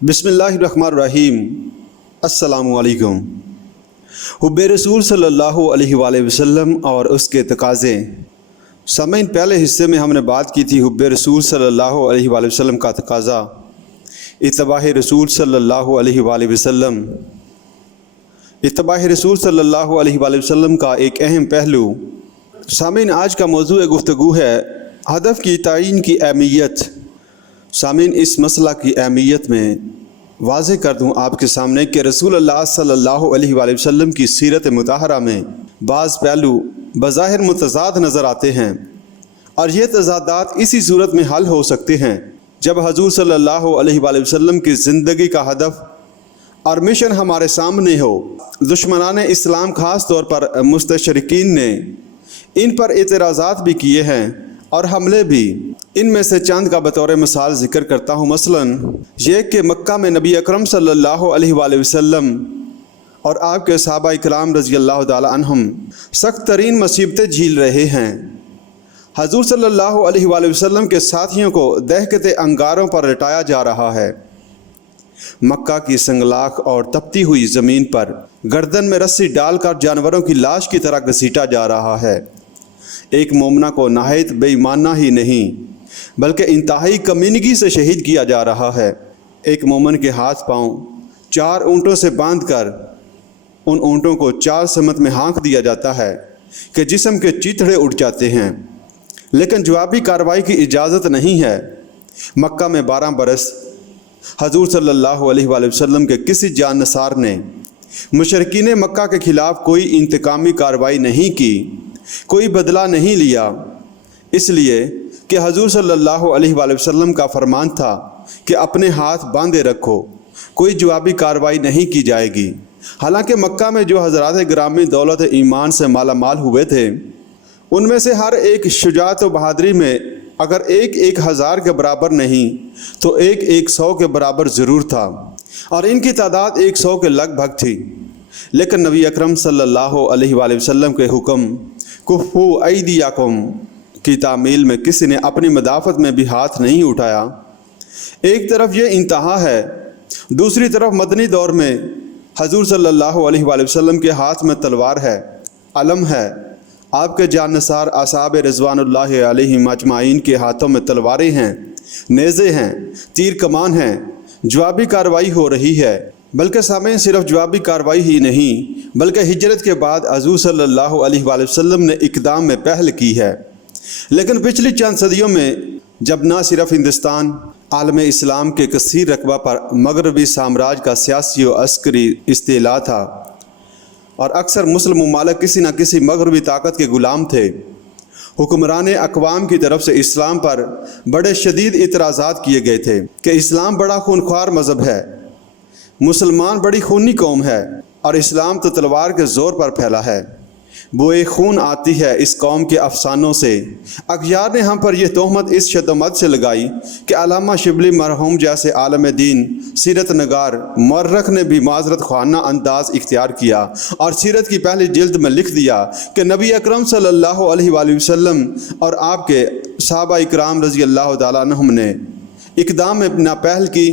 بسم اللہ الرحمن الرحیم۔ السلام علیکم۔ حب رسول صلی اللہ علیہ وآلہ وسلم اور اس کے تقاضے۔ سامعین، پہلے حصے میں ہم نے بات کی تھی حب رسول صلی اللہ علیہ وآلہ وسلم کا تقاضا، اتباع رسول صلی اللہ علیہ وآلہ وسلم۔ اتباع رسول صلی اللہ علیہ وآلہ وسلم کا ایک اہم پہلو۔ سامعین، آج کا موضوع گفتگو ہے ہدف کی تعین کی اہمیت۔ سامعین، اس مسئلہ کی اہمیت میں واضح کر دوں آپ کے سامنے کہ رسول اللہ صلی اللہ علیہ وآلہ وسلم کی سیرت مطہرہ میں بعض پہلو بظاہر متضاد نظر آتے ہیں، اور یہ تضادات اسی صورت میں حل ہو سکتے ہیں جب حضور صلی اللہ علیہ وآلہ وسلم کی زندگی کا ہدف اور مشن ہمارے سامنے ہو۔ دشمنان اسلام خاص طور پر مستشرقین نے ان پر اعتراضات بھی کیے ہیں اور حملے بھی۔ ان میں سے چند کا بطور مثال ذکر کرتا ہوں۔ مثلاً یہ کہ مکہ میں نبی اکرم صلی اللہ علیہ وآلہ وسلم اور آپ کے صحابہ کرام رضی اللہ تعالی عنہم سخت ترین مصیبتیں جھیل رہے ہیں۔ حضور صلی اللہ علیہ وآلہ وسلم کے ساتھیوں کو دہکتے انگاروں پر لٹایا جا رہا ہے۔ مکہ کی سنگلاخ اور تپتی ہوئی زمین پر گردن میں رسی ڈال کر جانوروں کی لاش کی طرح گھسیٹا جا رہا ہے۔ ایک مومنہ کو نہایت بے ایمانہ ہی نہیں بلکہ انتہائی کمینگی سے شہید کیا جا رہا ہے۔ ایک مومن کے ہاتھ پاؤں 4 اونٹوں سے باندھ کر ان اونٹوں کو 4 سمت میں ہانک دیا جاتا ہے کہ جسم کے چیتڑے اٹھ جاتے ہیں، لیکن جوابی کارروائی کی اجازت نہیں ہے۔ مکہ میں 12 برس حضور صلی اللہ علیہ وآلہ وسلم کے کسی جانثار نے مشرکین مکہ کے خلاف کوئی انتقامی کارروائی نہیں کی، کوئی بدلہ نہیں لیا، اس لیے کہ حضور صلی اللہ علیہ وآلہ وسلم کا فرمان تھا کہ اپنے ہاتھ باندھے رکھو، کوئی جوابی کارروائی نہیں کی جائے گی۔ حالانکہ مکہ میں جو حضرات گرامی دولت ایمان سے مالا مال ہوئے تھے، ان میں سے ہر ایک شجاعت و بہادری میں اگر 1,000 کے برابر نہیں تو 100 کے برابر ضرور تھا، اور ان کی تعداد 100 کے لگ بھگ تھی۔ لیکن نبی اکرم صلی اللہ علیہ وآلہ وسلم کے حکم کفو ایدیکم کی تعمیل میں کسی نے اپنی مدافعت میں بھی ہاتھ نہیں اٹھایا۔ ایک طرف یہ انتہا ہے، دوسری طرف مدنی دور میں حضور صلی اللہ علیہ وآلہ وسلم کے ہاتھ میں تلوار ہے، علم ہے۔ آپ کے جانثار اصحاب رضوان اللہ علیہم اجمعین کے ہاتھوں میں تلواریں ہیں، نیزے ہیں، تیر کمان ہیں۔ جوابی کارروائی ہو رہی ہے، بلکہ سامعین صرف جوابی کارروائی ہی نہیں بلکہ ہجرت کے بعد حضور صلی اللہ علیہ وآلہ وسلم نے اقدام میں پہل کی ہے۔ لیکن پچھلی چند صدیوں میں جب نہ صرف ہندوستان عالم اسلام کے کثیر رقبہ پر مغربی سامراج کا سیاسی و عسکری استعلا تھا، اور اکثر مسلم ممالک کسی نہ کسی مغربی طاقت کے غلام تھے، حکمران اقوام کی طرف سے اسلام پر بڑے شدید اعتراضات کیے گئے تھے کہ اسلام بڑا خونخوار مذہب ہے، مسلمان بڑی خونی قوم ہے، اور اسلام تو تلوار کے زور پر پھیلا ہے، بوئے خون آتی ہے اس قوم کے افسانوں سے۔ اغیار نے ہم پر یہ تہمت اس شدت سے لگائی کہ علامہ شبلی مرحوم جیسے عالم دین سیرت نگار مورخ نے بھی معذرت خواہانہ انداز اختیار کیا اور سیرت کی پہلی جلد میں لکھ دیا کہ نبی اکرم صلی اللہ علیہ وآلہ وسلم اور آپ کے صحابہ اکرام رضی اللہ تعالیٰ عنہم نے اقدام میں نہ پہل کی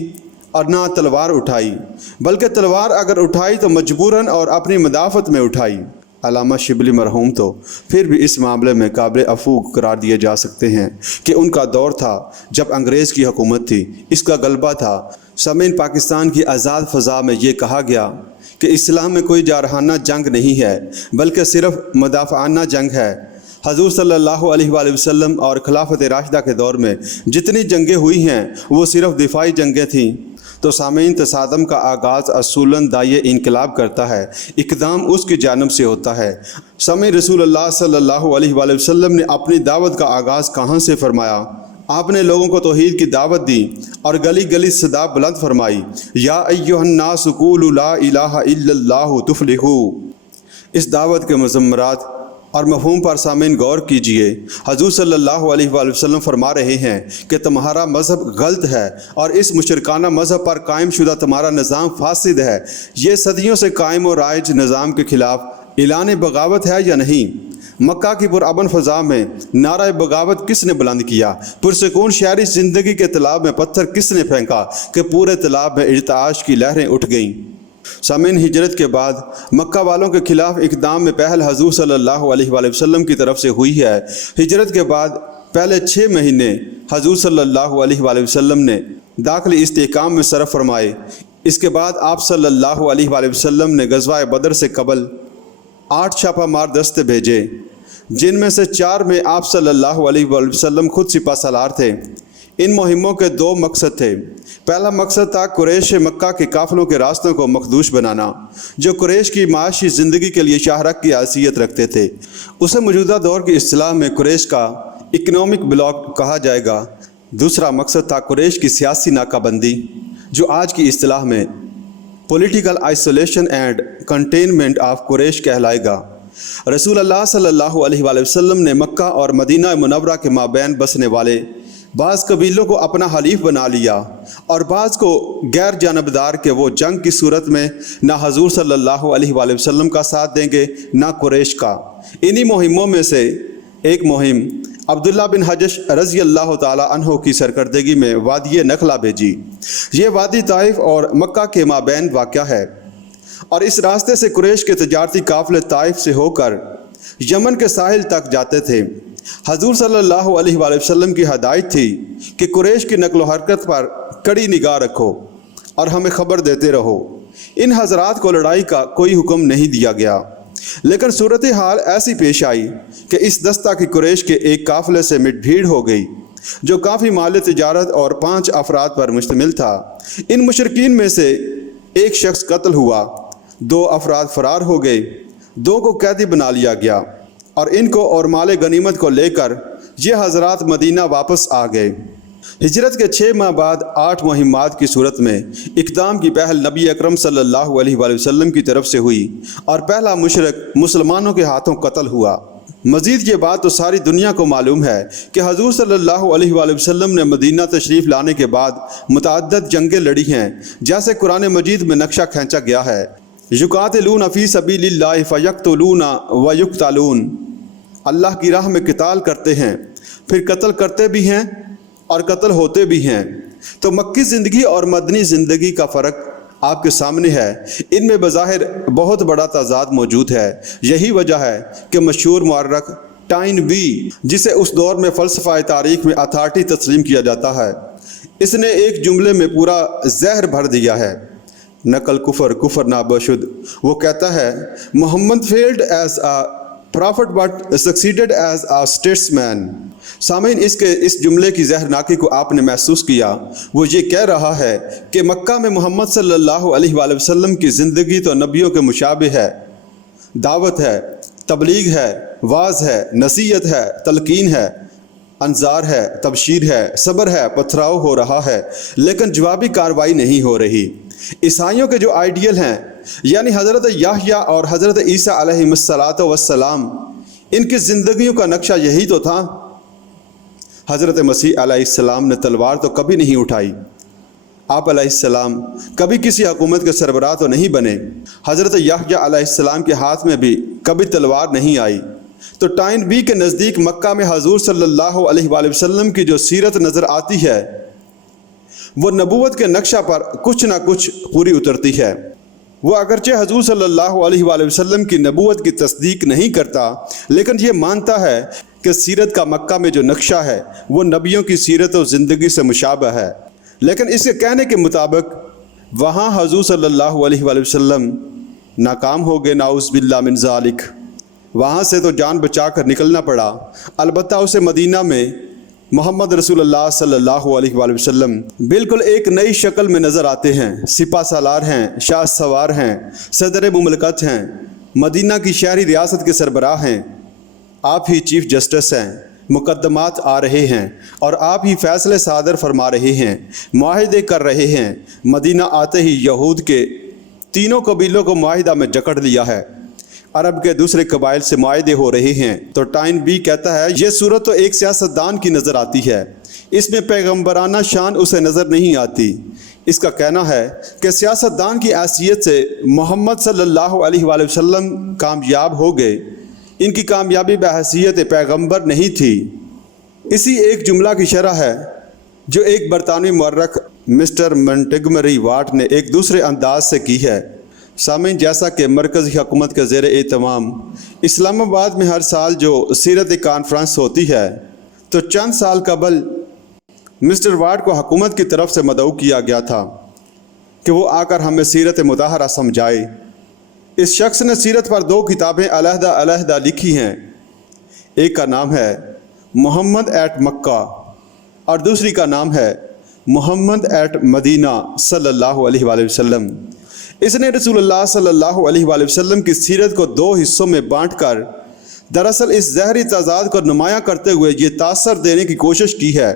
اور نہ تلوار اٹھائی، بلکہ تلوار اگر اٹھائی تو مجبوراً اور اپنی مدافعت میں اٹھائی۔ علامہ شبلی مرحوم تو پھر بھی اس معاملے میں قابل عفو قرار دیے جا سکتے ہیں کہ ان کا دور تھا جب انگریز کی حکومت تھی، اس کا غلبہ تھا۔ سامعین، پاکستان کی آزاد فضا میں یہ کہا گیا کہ اسلام میں کوئی جارحانہ جنگ نہیں ہے بلکہ صرف مدافعانہ جنگ ہے۔ حضور صلی اللہ علیہ وآلہ وسلم اور خلافت راشدہ کے دور میں جتنی جنگیں ہوئی ہیں وہ صرف دفاعی جنگیں تھیں۔ تو سامعین، تصادم کا آغاز اصولاً داعیہ انقلاب کرتا ہے، اقدام اس کی جانب سے ہوتا ہے۔ سامعین، رسول اللہ صلی اللہ علیہ وآلہ وسلم نے اپنی دعوت کا آغاز کہاں سے فرمایا؟ آپ نے لوگوں کو توحید کی دعوت دی اور گلی گلی صدا بلند فرمائی، یا ایھا الناس قولوا لا الہ الا اللہ تفلحوا۔ اس دعوت کے مضمرات اور مفہوم پر سامعین غور کیجئے۔ حضور صلی اللہ علیہ وآلہ وسلم فرما رہے ہیں کہ تمہارا مذہب غلط ہے اور اس مشرکانہ مذہب پر قائم شدہ تمہارا نظام فاسد ہے۔ یہ صدیوں سے قائم و رائج نظام کے خلاف اعلان بغاوت ہے یا نہیں؟ مکہ کی پرامن فضا میں نعرہ بغاوت کس نے بلند کیا؟ پرسکون شہری زندگی کے تالاب میں پتھر کس نے پھینکا کہ پورے تالاب میں ارتعاش کی لہریں اٹھ گئیں؟ سامعین، ہجرت کے بعد مکہ والوں کے خلاف اقدام میں پہل حضور صلی اللہ علیہ وآلہ وسلم کی طرف سے ہوئی ہے۔ ہجرت کے بعد پہلے 6 مہینے حضور صلی اللہ علیہ وآلہ وسلم نے داخلی استحکام میں صرف فرمائے۔ اس کے بعد آپ صلی اللہ علیہ وآلہ وسلم نے غزوہ بدر سے قبل 8 چھاپہ مار دستے بھیجے، جن میں سے 4 میں آپ صلی اللہ علیہ وآلہ وسلم خود سپہ سالار تھے۔ ان مہموں کے 2 مقصد تھے۔ پہلا مقصد تھا قریش مکہ کے قافلوں کے راستوں کو مخدوش بنانا، جو قریش کی معاشی زندگی کے لیے شاہراہ کی حیثیت رکھتے تھے۔ اسے موجودہ دور کی اصطلاح میں قریش کا اکنامک بلاک کہا جائے گا۔ دوسرا مقصد تھا قریش کی سیاسی ناکہ بندی، جو آج کی اصطلاح میں political isolation and containment of قریش کہلائے گا۔ رسول اللہ صلی اللہ علیہ وآلہ وسلم نے مکہ اور مدینہ منورہ کے مابین بسنے والے بعض قبیلوں کو اپنا حلیف بنا لیا اور بعض کو غیر جانبدار کہ وہ جنگ کی صورت میں نہ حضور صلی اللہ علیہ وآلہ وسلم کا ساتھ دیں گے نہ قریش کا۔ انہی مہموں میں سے ایک مہم عبداللہ بن حجش رضی اللہ تعالی عنہ کی سرکردگی میں وادی نخلا بھیجی۔ یہ وادی طائف اور مکہ کے مابین واقع ہے اور اس راستے سے قریش کے تجارتی قافلے طائف سے ہو کر یمن کے ساحل تک جاتے تھے۔ حضور صلی اللہ علیہ وآلہ وسلم کی ہدایت تھی کہ قریش کی نقل و حرکت پر کڑی نگاہ رکھو اور ہمیں خبر دیتے رہو۔ ان حضرات کو لڑائی کا کوئی حکم نہیں دیا گیا، لیکن صورتحال ایسی پیش آئی کہ اس دستہ کی قریش کے ایک قافلے سے مٹ بھیڑ ہو گئی، جو کافی مال تجارت اور 5 افراد پر مشتمل تھا۔ ان مشرکین میں سے ایک شخص قتل ہوا، 2 افراد فرار ہو گئے، 2 کو قیدی بنا لیا گیا اور ان کو اور مال غنیمت کو لے کر یہ حضرات مدینہ واپس آ گئے۔ ہجرت کے 6 ماہ بعد 8 مہمات کی صورت میں اقدام کی پہل نبی اکرم صلی اللہ علیہ وآلہ وسلم کی طرف سے ہوئی اور پہلا مشرک مسلمانوں کے ہاتھوں قتل ہوا۔ مزید یہ بات تو ساری دنیا کو معلوم ہے کہ حضور صلی اللہ علیہ وآلہ وسلم نے مدینہ تشریف لانے کے بعد متعدد جنگیں لڑی ہیں، جیسے قرآن مجید میں نقشہ کھینچا گیا ہے، یقاتلون فی سبیل اللہ فیقتلون ویقتلون۔ اللہ کی راہ میں قتال کرتے ہیں، پھر قتل کرتے بھی ہیں اور قتل ہوتے بھی ہیں۔ تو مکی زندگی اور مدنی زندگی کا فرق آپ کے سامنے ہے۔ ان میں بظاہر بہت بڑا تضاد موجود ہے۔ یہی وجہ ہے کہ مشہور مورخ ٹائن بی، جسے اس دور میں فلسفہ تاریخ میں اتھارٹی تسلیم کیا جاتا ہے، اس نے ایک جملے میں پورا زہر بھر دیا ہے، نقل کفر، کفر نابشد۔ وہ کہتا ہے Muhammad failed as a prophet but succeeded as a statesman. سامعین، اس جملے کی زہرناکی کو آپ نے محسوس کیا۔ وہ یہ کہہ رہا ہے کہ مکہ میں محمد صلی اللہ علیہ وآلہ وسلم کی زندگی تو نبیوں کے مشابہ ہے، دعوت ہے، تبلیغ ہے، واعظ ہے، نصیحت ہے، تلقین ہے، انذار ہے، تبشیر ہے، صبر ہے، پتھراؤ ہو رہا ہے، لیکن جوابی کارروائی نہیں ہو رہی۔ عیسائیوں کے جو آئیڈیل ہیں، یعنی حضرت یحییٰ اور حضرت عیسیٰ علیہ السلام، ان کی زندگیوں کا نقشہ یہی تو تھا۔ حضرت مسیح علیہ السلام نے تلوار تو کبھی نہیں اٹھائی، آپ علیہ السلام کبھی کسی حکومت کے سربراہ تو نہیں بنے، حضرت یحییٰ علیہ السلام کے ہاتھ میں بھی کبھی تلوار نہیں آئی۔ تو ٹائن بی کے نزدیک مکہ میں حضور صلی اللہ علیہ وآلہ وسلم کی جو سیرت نظر آتی ہے، وہ نبوت کے نقشہ پر کچھ نہ کچھ پوری اترتی ہے۔ وہ اگرچہ حضور صلی اللہ علیہ وآلہ وسلم کی نبوت کی تصدیق نہیں کرتا، لیکن یہ مانتا ہے کہ سیرت کا مکہ میں جو نقشہ ہے وہ نبیوں کی سیرت و زندگی سے مشابہ ہے۔ لیکن اس کے کہنے کے مطابق وہاں حضور صلی اللہ علیہ وآلہ وسلم ناکام ہو گئے، نعوذ باللہ من ذالک۔ وہاں سے تو جان بچا کر نکلنا پڑا، البتہ اسے مدینہ میں محمد رسول اللہ صلی اللہ علیہ وآلہ وسلم بالکل ایک نئی شکل میں نظر آتے ہیں۔ سپہ سالار ہیں، شاہ سوار ہیں، صدر مملکت ہیں، مدینہ کی شہری ریاست کے سربراہ ہیں، آپ ہی چیف جسٹس ہیں، مقدمات آ رہے ہیں اور آپ ہی فیصلے صادر فرما رہے ہیں، معاہدے کر رہے ہیں۔ مدینہ آتے ہی یہود کے 3 قبیلوں کو معاہدہ میں جکڑ لیا ہے، عرب کے دوسرے قبائل سے معاہدے ہو رہے ہیں۔ تو ٹائن بی کہتا ہے یہ صورت تو ایک سیاستدان کی نظر آتی ہے، اس میں پیغمبرانہ شان اسے نظر نہیں آتی۔ اس کا کہنا ہے کہ سیاستدان کی حیثیت سے محمد صلی اللہ علیہ وآلہ وسلم کامیاب ہو گئے، ان کی کامیابی بحیثیت پیغمبر نہیں تھی۔ اسی ایک جملہ کی شرح ہے جو ایک برطانوی مورخ مسٹر منٹگمری واٹ نے ایک دوسرے انداز سے کی ہے۔ سامعین، جیسا کہ مرکزی حکومت کے زیر اہتمام اسلام آباد میں ہر سال جو سیرت کانفرنس ہوتی ہے، تو چند سال قبل مسٹر واٹ کو حکومت کی طرف سے مدعو کیا گیا تھا کہ وہ آ کر ہمیں سیرت مطہرہ سمجھائے۔ اس شخص نے سیرت پر 2 کتابیں علیحدہ علیحدہ لکھی ہیں۔ ایک کا نام ہے محمد ایٹ مکہ اور دوسری کا نام ہے محمد ایٹ مدینہ صلی اللہ علیہ وآلہ وسلم۔ اس نے رسول اللہ صلی اللہ علیہ وآلہ وسلم کی سیرت کو 2 حصوں میں بانٹ کر دراصل اس ظاہری تضاد کو نمایاں کرتے ہوئے یہ تاثر دینے کی کوشش کی ہے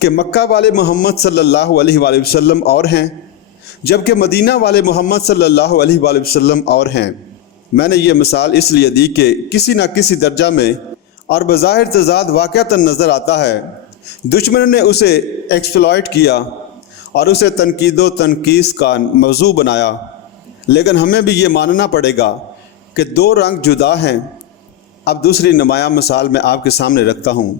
کہ مکہ والے محمد صلی اللہ علیہ وآلہ وسلم اور ہیں، جبکہ مدینہ والے محمد صلی اللہ علیہ وآلہ وسلم اور ہیں۔ میں نے یہ مثال اس لیے دی کہ کسی نہ کسی درجہ میں اور بظاہر تضاد واقعتاً نظر آتا ہے۔ دشمن نے اسے ایکسپلائٹ کیا اور اسے تنقید و تنقیص کا موضوع بنایا، لیکن ہمیں بھی یہ ماننا پڑے گا کہ 2 رنگ جدا ہیں۔ اب دوسری نمایاں مثال میں آپ کے سامنے رکھتا ہوں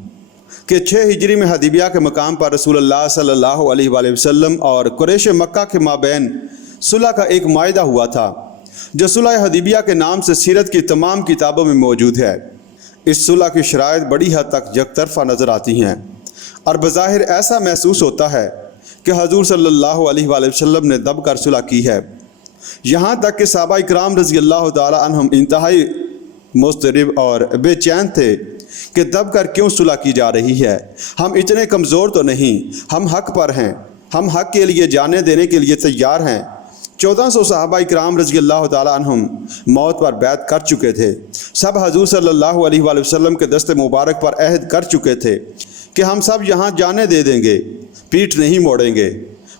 کہ 6 ہجری میں حدیبیہ کے مقام پر رسول اللہ صلی اللہ علیہ وآلہ وسلم اور قریش مکہ کے مابین صلح کا ایک معاہدہ ہوا تھا، جو صلح حدیبیہ کے نام سے سیرت کی تمام کتابوں میں موجود ہے۔ اس صلح کی شرائط بڑی حد تک یک طرفہ نظر آتی ہیں اور بظاہر ایسا محسوس ہوتا ہے کہ حضور صلی اللہ علیہ وآلہ وسلم نے دب کر صلح کی ہے، یہاں تک کہ صحابہ اکرام رضی اللہ تعالی عنہم انتہائی مضطرب اور بے چین تھے کہ دب کر کیوں صلح کی جا رہی ہے۔ ہم اتنے کمزور تو نہیں، ہم حق پر ہیں، ہم حق کے لیے جانے دینے کے لیے تیار ہیں۔ 1400 صحابہ اکرام رضی اللہ تعالی عنہم موت پر بیعت کر چکے تھے، سب حضور صلی اللہ علیہ وآلہ وسلم کے دست مبارک پر عہد کر چکے تھے کہ ہم سب یہاں جانے دے دیں گے، پیٹھ نہیں موڑیں گے۔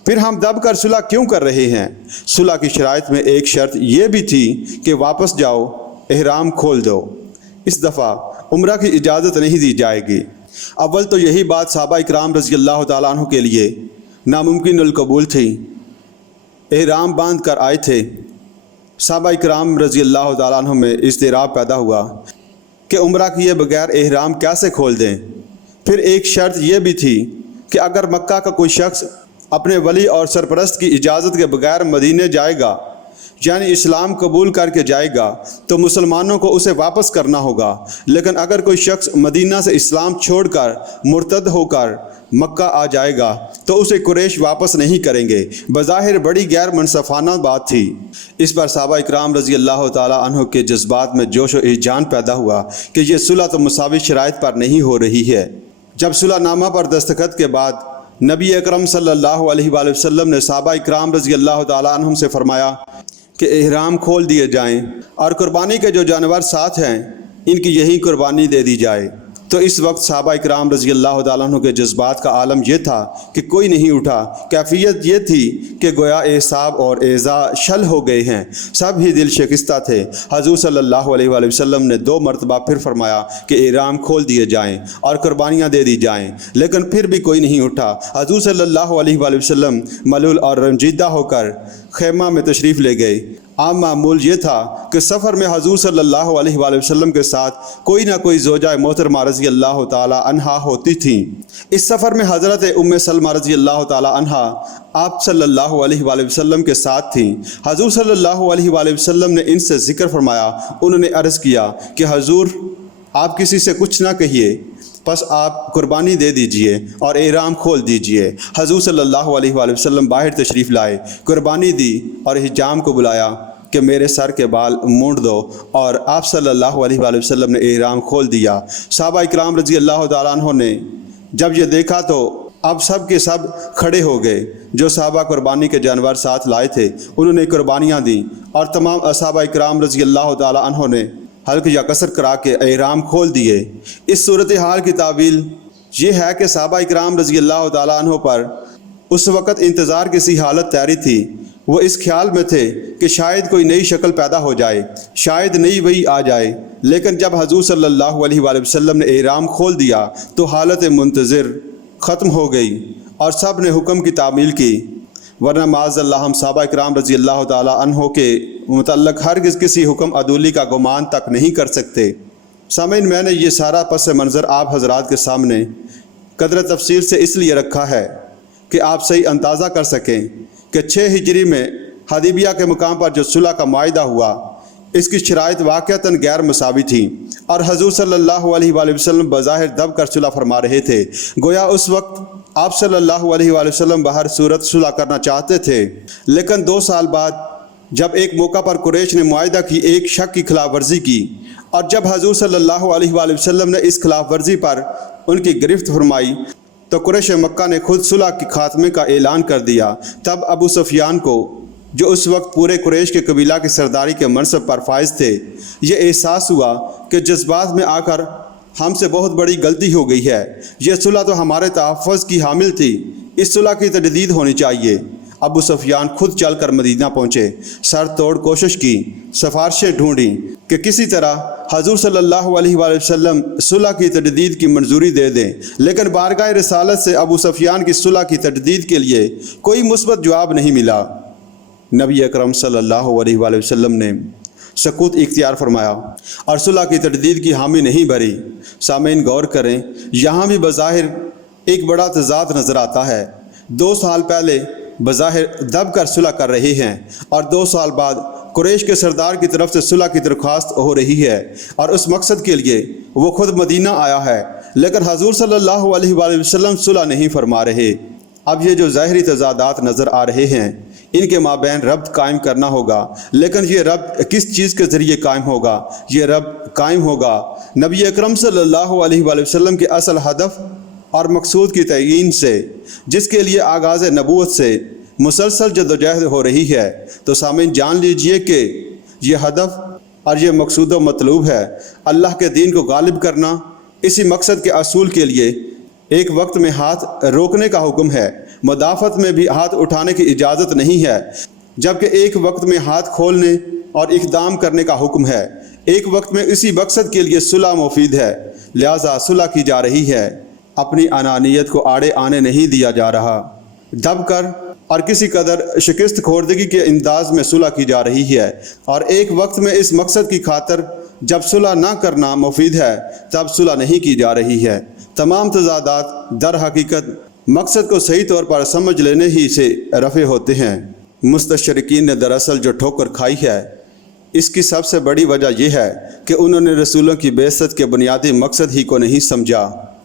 پھر ہم دب کر صلح کیوں کر رہے ہیں؟ صلح کی شرائط میں ایک شرط یہ بھی تھی کہ واپس جاؤ، احرام کھول دو، اس دفعہ عمرہ کی اجازت نہیں دی جائے گی۔ اول تو یہی بات صحابہ اکرام رضی اللہ تعالیٰ عنہ کے لیے ناممکن القبول تھی۔ احرام باندھ کر آئے تھے، صحابہ اکرام رضی اللہ تعالیٰ عنہ میں اضطراب پیدا ہوا کہ عمرہ کیے بغیر احرام کیسے کھول دیں۔ پھر ایک شرط یہ بھی تھی کہ اگر مکہ کا کوئی شخص اپنے ولی اور سرپرست کی اجازت کے بغیر مدینے جائے گا، یعنی اسلام قبول کر کے جائے گا، تو مسلمانوں کو اسے واپس کرنا ہوگا۔ لیکن اگر کوئی شخص مدینہ سے اسلام چھوڑ کر مرتد ہو کر مکہ آ جائے گا تو اسے قریش واپس نہیں کریں گے۔ بظاہر بڑی غیر منصفانہ بات تھی۔ اس پر صحابہ اکرام رضی اللہ تعالیٰ عنہ کے جذبات میں جوش و ہیجان پیدا ہوا کہ یہ صلح تو مساوی شرائط پر نہیں ہو رہی ہے۔ جب صلح نامہ پر دستخط کے بعد نبی اکرم صلی اللہ علیہ وآلہ وسلم نے صحابہ اکرام رضی اللہ تعالیٰ عنہم سے فرمایا کہ احرام کھول دیے جائیں اور قربانی کے جو جانور ساتھ ہیں ان کی یہی قربانی دے دی جائے، تو اس وقت صحابہ اکرام رضی اللہ تعالیٰ عنہ کے جذبات کا عالم یہ تھا کہ کوئی نہیں اٹھا۔ کیفیت یہ تھی کہ گویا اعصاب اور اعضاء شل ہو گئے ہیں، سب ہی دل شکستہ تھے۔ حضور صلی اللہ علیہ وآلہ وسلم نے 2 مرتبہ پھر فرمایا کہ احرام کھول دیے جائیں اور قربانیاں دے دی جائیں، لیکن پھر بھی کوئی نہیں اٹھا۔ حضور صلی اللہ علیہ وآلہ وسلم ملول اور رنجیدہ ہو کر خیمہ میں تشریف لے گئے۔ عام معمول یہ تھا کہ سفر میں حضور صلی اللہ علیہ وآلہ وسلم کے ساتھ کوئی نہ کوئی زوجہ محترمہ رضی اللہ تعالی عنہا ہوتی تھیں۔ اس سفر میں حضرت ام سلمہ رضی اللہ تعالی عنہا آپ صلی اللہ علیہ وآلہ وسلم کے ساتھ تھیں۔ حضور صلی اللہ علیہ وآلہ وسلم نے ان سے ذکر فرمایا۔ انہوں نے عرض کیا کہ حضور آپ کسی سے کچھ نہ کہیے، پس آپ قربانی دے دیجئے اور احرام کھول دیجئے۔ حضور صلی اللہ علیہ وآلہ وسلم باہر تشریف لائے، قربانی دی اور حجام کو بلایا کہ میرے سر کے بال مونڈ دو، اور آپ صلی اللہ علیہ وآلہ وسلم نے احرام کھول دیا۔ صحابہ اکرام رضی اللہ تعالیٰ عنہ نے جب یہ دیکھا تو اب سب کے سب کھڑے ہو گئے۔ جو صحابہ قربانی کے جانور ساتھ لائے تھے انہوں نے قربانیاں دیں، اور تمام صحابہ اکرام رضی اللہ تعالیٰ عنہ نے حلق یا قصر کرا کے احرام کھول دیے۔ اس صورتحال کی تعویل یہ ہے کہ صحابہ اکرام رضی اللہ تعالیٰ عنہ پر اس وقت انتظار کی سی حالت طاری تھی۔ وہ اس خیال میں تھے کہ شاید کوئی نئی شکل پیدا ہو جائے، شاید نئی وحی آ جائے، لیکن جب حضور صلی اللہ علیہ وآلہ وسلم نے احرام کھول دیا تو حالت منتظر ختم ہو گئی اور سب نے حکم کی تعمیل کی۔ ورنہ معاذ اللہ ہم صحابہ اکرام رضی اللہ تعالیٰ عنہ کے متعلق ہرگز کسی حکم عدولی کا گمان تک نہیں کر سکتے۔ سامعین، میں نے یہ سارا پس منظر آپ حضرات کے سامنے قدر تفصیل سے اس لیے رکھا ہے کہ آپ صحیح اندازہ کر سکیں کہ 6 ہجری میں حدیبیہ کے مقام پر جو صلح کا معاہدہ ہوا، اس کی شرائط واقعتاً غیر مساوی تھیں، اور حضور صلی اللہ علیہ وآلہ وسلم بظاہر دب کر صلح فرما رہے تھے۔ گویا اس وقت آپ صلی اللہ علیہ وآلہ وسلم بہر صورت صلح کرنا چاہتے تھے، لیکن 2 سال بعد جب ایک موقع پر قریش نے معاہدہ کی ایک شک کی خلاف ورزی کی، اور جب حضور صلی اللہ علیہ وآلہ وسلم نے اس خلاف ورزی پر ان کی گرفت فرمائی تو قریش مکہ نے خود صلح کے خاتمے کا اعلان کر دیا۔ تب ابو سفیان کو، جو اس وقت پورے قریش کے قبیلہ کی سرداری کے منصب پر فائز تھے، یہ احساس ہوا کہ جذبات میں آ کر ہم سے بہت بڑی غلطی ہو گئی ہے۔ یہ صلح تو ہمارے تحفظ کی حامل تھی، اس صلح کی تجدید ہونی چاہیے۔ ابو سفیان خود چل کر مدینہ پہنچے، سر توڑ کوشش کی، سفارشیں ڈھونڈیں کہ کسی طرح حضور صلی اللہ علیہ وآلہ وسلم صلح کی تجدید کی منظوری دے دیں، لیکن بارگاہ رسالت سے ابو سفیان کی صلح کی تجدید کے لیے کوئی مثبت جواب نہیں ملا۔ نبی اکرم صلی اللہ علیہ وآلہ وسلم نے سکوت اختیار فرمایا اور صلح کی تجدید کی حامی نہیں بھری۔ سامعین، غور کریں، یہاں بھی بظاہر ایک بڑا تضاد نظر آتا ہے۔ 2 سال پہلے بظاہر دب کر صلح کر رہے ہیں، اور 2 سال بعد قریش کے سردار کی طرف سے صلح کی درخواست ہو رہی ہے، اور اس مقصد کے لیے وہ خود مدینہ آیا ہے، لیکن حضور صلی اللہ علیہ وآلہ وسلم صلح نہیں فرما رہے۔ اب یہ جو ظاہری تضادات نظر آ رہے ہیں، ان کے مابین ربط قائم کرنا ہوگا، لیکن یہ ربط کس چیز کے ذریعے قائم ہوگا؟ یہ ربط قائم ہوگا نبی اکرم صلی اللہ علیہ وآلہ وسلم کے اصل ہدف اور مقصود کی تعیین سے، جس کے لیے آغاز نبوت سے مسلسل جدوجہد ہو رہی ہے۔ تو سامعین، جان لیجئے کہ یہ ہدف اور یہ مقصود و مطلوب ہے اللہ کے دین کو غالب کرنا۔ اسی مقصد کے اصول کے لیے ایک وقت میں ہاتھ روکنے کا حکم ہے، مدافعت میں بھی ہاتھ اٹھانے کی اجازت نہیں ہے، جبکہ ایک وقت میں ہاتھ کھولنے اور اقدام کرنے کا حکم ہے۔ ایک وقت میں اسی مقصد کے لیے صلح مفید ہے، لہٰذا صلح کی جا رہی ہے۔ اپنی انانیت کو آڑے آنے نہیں دیا جا رہا، دب کر اور کسی قدر شکست خوردگی کے انداز میں صلح کی جا رہی ہے، اور ایک وقت میں اس مقصد کی خاطر جب صلح نہ کرنا مفید ہے تب صلح نہیں کی جا رہی ہے۔ تمام تضادات در حقیقت مقصد کو صحیح طور پر سمجھ لینے ہی سے رفع ہوتے ہیں۔ مستشرقین نے دراصل جو ٹھوکر کھائی ہے، اس کی سب سے بڑی وجہ یہ ہے کہ انہوں نے رسولوں کی بعثت کے بنیادی مقصد ہی کو نہیں سمجھا۔